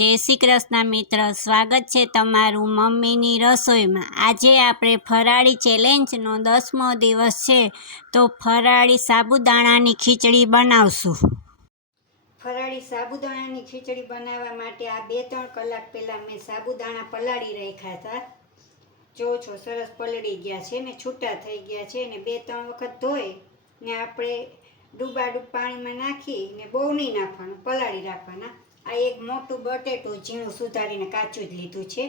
જય શ્રી કૃષ્ણ મિત્ર, સ્વાગત છે તમારું મમ્મીની રસોઈમાં। આજે આપણે ફરાળી ચેલેન્જનો 10મો દિવસ છે, તો ફરાળી સાબુદાણાની ખીચડી બનાવશું। ફરાળી સાબુદાણાની ખીચડી બનાવવા માટે આ 2-3 કલાક પહેલાં મેં સાબુદાણા પલાળી રાખ્યા હતા। જો છો સરસ પલળી ગયા છે ને છૂટા થઈ ગયા છે ને 2-3 વખત ધોઈ ને આપણે ડૂબાડૂબ પાણીમાં નાખીને બહુ નહીં નાખવાનું, પલાળી રાખવાના। આ એક મોટું બટેટું ઝીણું સુધારીને કાચું જ લીધું છે।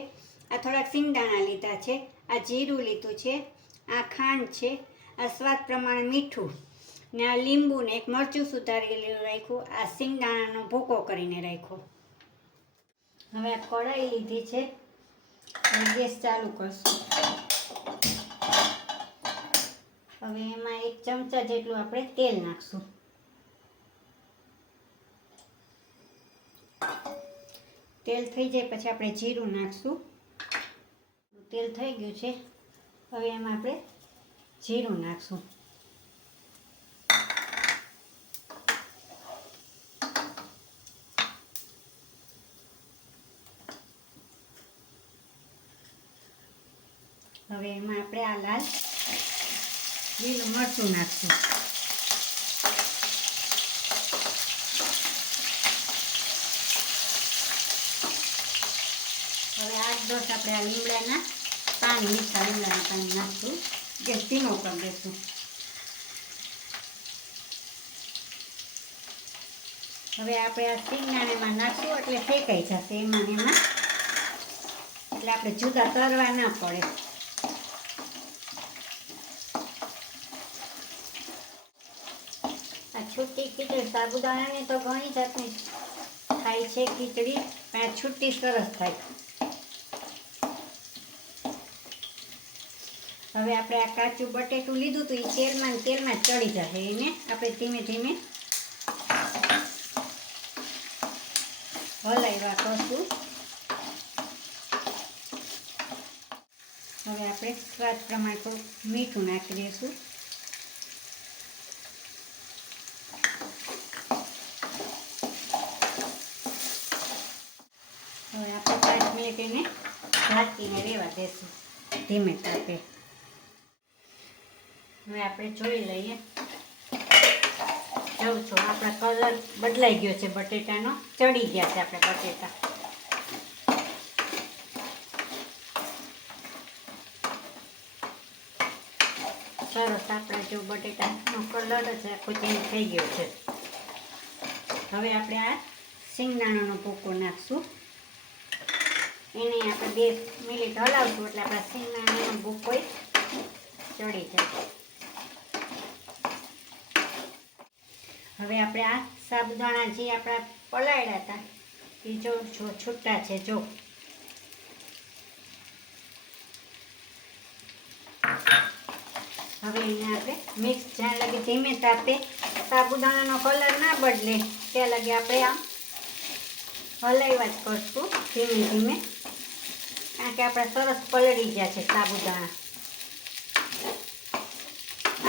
આ થોડાક સિંગદાણા લીધા છે, આ જીરું લીધું છે, આ ખાંડ છે, આ સ્વાદ પ્રમાણે મીઠું ને આ લીંબુ ને એક મરચું સુધારેલું રાખ્યું, આ સિંગદાણાનો ભૂકો કરીને રાખ્યો। હવે આ કઢાઈ લીધી છે, ગેસ ચાલુ કરશું। હવે એમાં 1 ચમચા જેટલું આપણે તેલ નાખશું। તેલ થઈ જાય પછી આપણે જીરું નાખશું। તેલ થઈ ગયું છે, હવે એમાં આપણે જીરું નાખશું। હવે એમાં આપણે આ લાલ લીલું મરચું નાખશું। હવે 8-10 આપણે આ લીમડાના પાન, મીઠા લીમડાના પાન નાખશું। ગેસ ધીમો કરી દઈશું। હવે આપણે આ સિંગદાણામાં નાખશું એટલે ફેંકાઈ જશે એમાં ને એમાં, એટલે આપણે જુદા તરવા ના પડે। આ છૂટી ખીચડી સાબુદાણાની તો ઘણી જાતની થાય છે ખીચડી, પણ આ છૂટી સરસ થાય। હવે આપણે આ કાચું બટેટું લીધું તો એ તેલમાં ચડી જશે, એને આપણે ધીમે ધીમે હલાવ્યા કરશું। હવે આપણે સ્વાદ પ્રમાણે થોડું મીઠું નાખી દઈશું। હવે આપણે 5 મિનિટ એને ઢાંકીને રહેવા દઈશું ધીમે તાપે। હવે આપણે જોઈ લઈએ। જોઉં છો આપણા કલર બદલાઈ ગયો છે, બટેટાનો ચડી ગયા છે આપણે બટેટા। સરસ આપણા જો બટેટાનો કલર જ આખો ચેન્જ થઈ ગયો છે। હવે આપણે આ સિંગદાણાનો ભૂકો નાખશું। એને આપણે 2 મિનિટ હલાવશું એટલે આપણા સિંગદાણાનો ભૂકો ચડી જાય। હવે આપણે આ સાબુદાણા જે આપણા પલાળ્યા હતા એ જો છૂટા છે, જો હવે એને આપણે મિક્સ જ્યાં લગી ધીમે તાપે સાબુદાણાનો કલર ના બદલે ત્યાં લગી આપણે આમ હલાવ્યા જ કરશું ધીમે ધીમે, કારણ કે આપણા સરસ પલળી ગયા છે સાબુદાણા।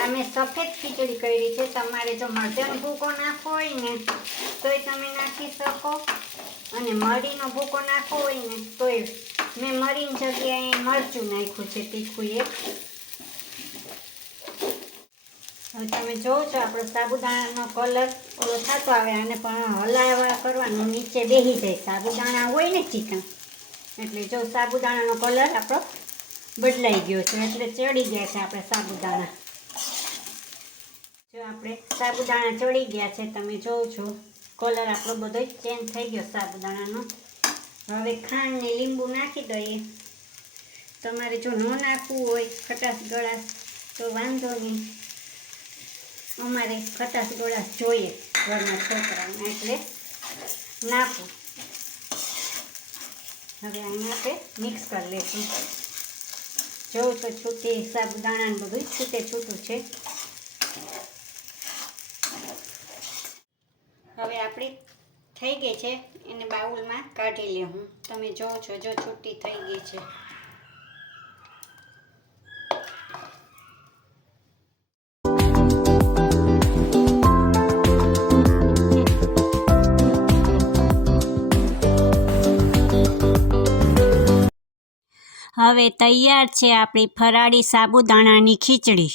આ મેં સફેદ ખીચડી કરી છે, તમારે જો મરચાંનો ભૂકો નાખવો હોય ને તોય તમે નાખી શકો, અને મરીનો ભૂકો નાખવો હોય ને તોય મેં મરીની જગ્યાએ મરચું નાખ્યું છે, તીખું એક। હવે તમે જોવો છો આપણો સાબુદાણાનો કલર ઓલો થતો આવે, અને પણ હલાવવા કરવાનું નીચે બેસી જાય, સાબુદાણા હોય ને ચીકણ, એટલે જો સાબુદાણાનો કલર આપણો બદલાઈ ગયો છે, એટલે ચડી ગયા છે આપણે સાબુદાણા। જો આપણે સાબુદાણા ચડી ગયા છે, તમે જોવો છો કલર આપણો બધો ચેન્જ થઈ ગયો સાબુદાણાનો। હવે ખાંડ ને લીંબુ નાખી દઈએ। તમારે જો ન નાખવું હોય ખટાશ ગળાશ તો વાંધો નહીં, અમારે ખટાશ ગળાશ જોઈએ ઘરના છોકરાઓને, એટલે નાખું। હવે આને આપણે મિક્સ કરી લઈશું। જોઉં તો છૂટી સાબુદાણાનું બધું છૂટું છે। હવે આપણી થઈ ગઈ છે, એને બાઉલમાં કાઢી લેવું। તમે જોવો છો જો છૂટી થઈ ગઈ છે। હવે તૈયાર છે આપણી ફરાળી સાબુદાણાની ખીચડી।